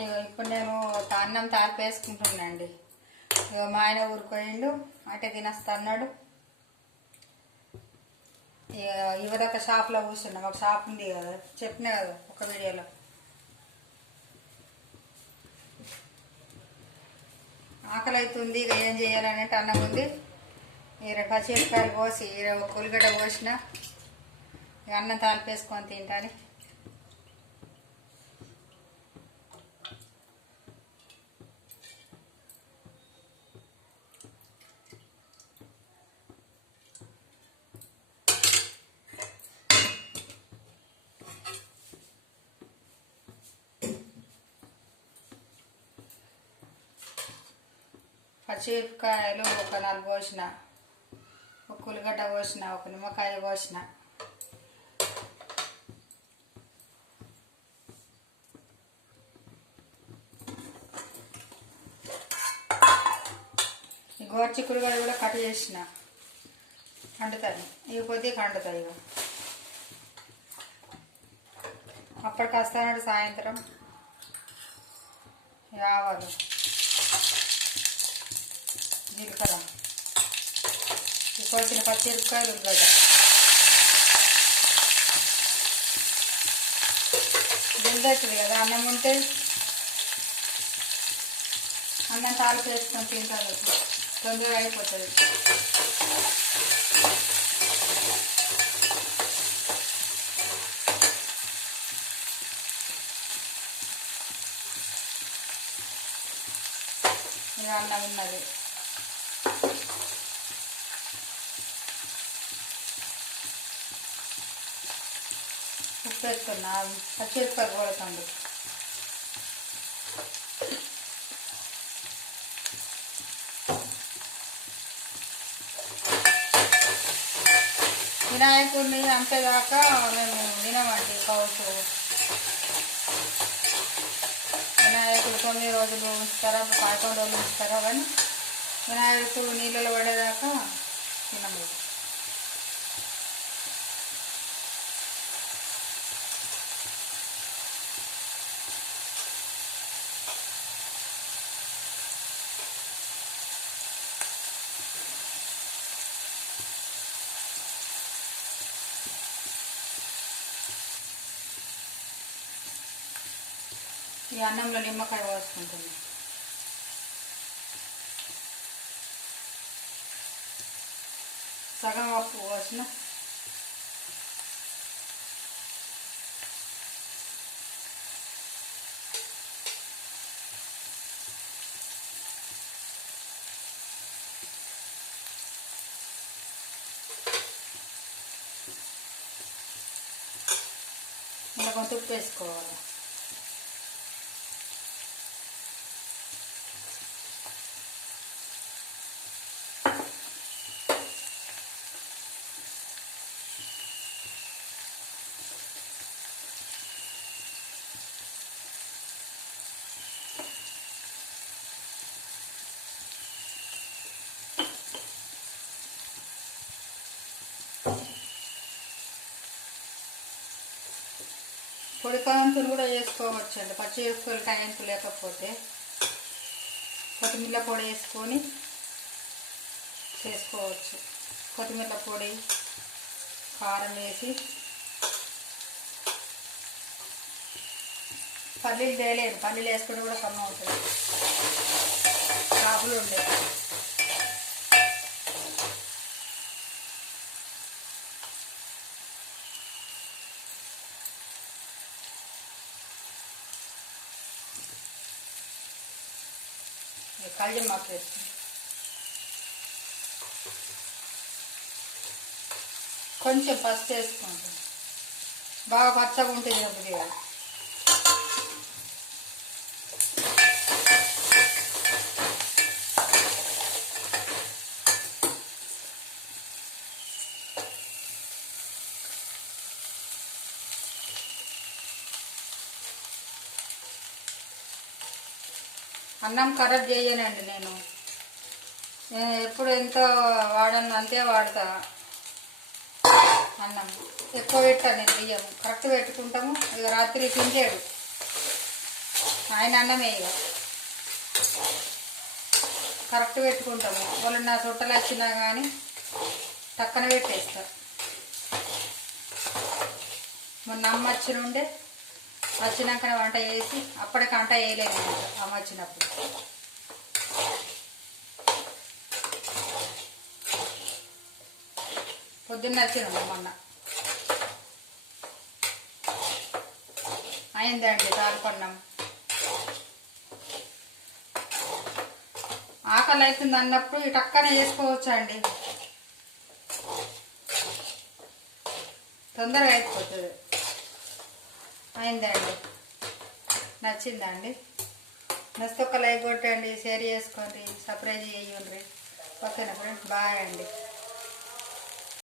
ఇప్పుడు నేను అన్నం తాలిపి వేసుకుంటున్నాండి. మా ఆయన ఊరుకోయిండు, అటే తినేస్తా అన్నాడు. ఇవదాకా షాప్లో కూర్చున్నాం. ఒక షాప్ ఉంది కదా, చెప్పినా కదా ఒక వీడియోలో. ఆకలి అవుతుంది, ఇక ఏం చేయాలనేది అన్నం ఉంది. పచ్చిమిరపకాయలు కోసి ఒక ఉల్లిగడ్డ కోసిన, ఇక అన్నం తాలిపి వేసుకొని తింటాను. పచ్చిమిరపకాయలు ఒక 4 కోసిన, ఒక ఉల్లిగడ్డ కోసిన, ఒక నిమ్మకాయ కోసిన, ఈ గోర్చిక్కుడుకాయలు కూడా కట్ చేసిన. కండుతాయి, ఇవి కొద్దిగా కండుతాయి. ఇక అప్పటికి వస్తానంటే సాయంత్రం. ఆవాలు, జీలకర్ర, కోసిన పచ్చిమిరపకాయలు, ఉల్లిగడ్డ. జల్దవుతుంది కదా అన్నం ఉంటే. అన్నం తాలిపి వేసుకొని తింటారు, తొందరగా అయిపోతుంది. ఇక అన్నం ఉన్నది. ఉప్పు వేసుకున్నా, పచ్చిమిరపకాయలు కొడుతుంది. వినాయకుడిని అంతేదాకా మేము తినమండి కౌసు. వినాయకుడు 9 రోజులు ఉంచుతారా, 11 రోజులు ఉంచుతారా, కానీ వినాయకుడు నీళ్ళలో పడేదాకా తినము. ఈ అన్నంలో నిమ్మకాయ పోసుకుంటుంది. సగం పప్పు పోసిన, ఇలా కొంత ఉప్పు వేసుకోవాలి. పొడి కాంతులు కూడా వేసుకోవచ్చు అండి. పచ్చి వేసుకోవాలి టైంపు లేకపోతే కొత్తిమీర పొడి వేసుకొని చేసుకోవచ్చు. కొత్తిమీర పొడి, కారం వేసి. పల్లీలు వేయలేదు, పల్లీలు వేసుకుంటే కూడా కమ్మ అవుతుంది. కాపులు ఉండే కల్జమాకు వేస్తుంది. కొంచెం పసుపు వేసుకుంటుంది. బాగా పచ్చగా ఉంటుంది కొద్దిగా. అన్నం ఖరాబ్ చేయనండి నేను ఎప్పుడు ఎంత వాడను అంతే వాడతా. అన్నం ఎక్కువ పెట్టాను నేను, బియ్యం కరెక్ట్ పెట్టుకుంటాము. ఇక రాత్రి తింటాడు ఆయన అన్నమే ఇక కరెక్ట్ పెట్టుకుంటాము. వాళ్ళు నా చుట్టలు వచ్చినా కానీ టక్కన పెట్టేస్తా. మొన్న అమ్మ వచ్చినుండే వచ్చినాక వంట చేసి అప్పటికి వంట వేయలేము అమ్మ వచ్చినప్పుడు. పొద్దున్న వచ్చిండు మొన్న అయిందండి తాల్పన్నం. ఆకలి అవుతుంది అన్నప్పుడు టక్కనే చేసుకోవచ్చు అండి, తొందరగా అయిపోతుంది. అయిందండి, నచ్చిందండి. నచ్చితే ఒక లైక్ కొట్టండి, షేర్ చేసుకోండి, సబ్స్క్రైబ్ చేయండి. ఓకేనా ఫ్రెండ్స్, బాయ్ అండి.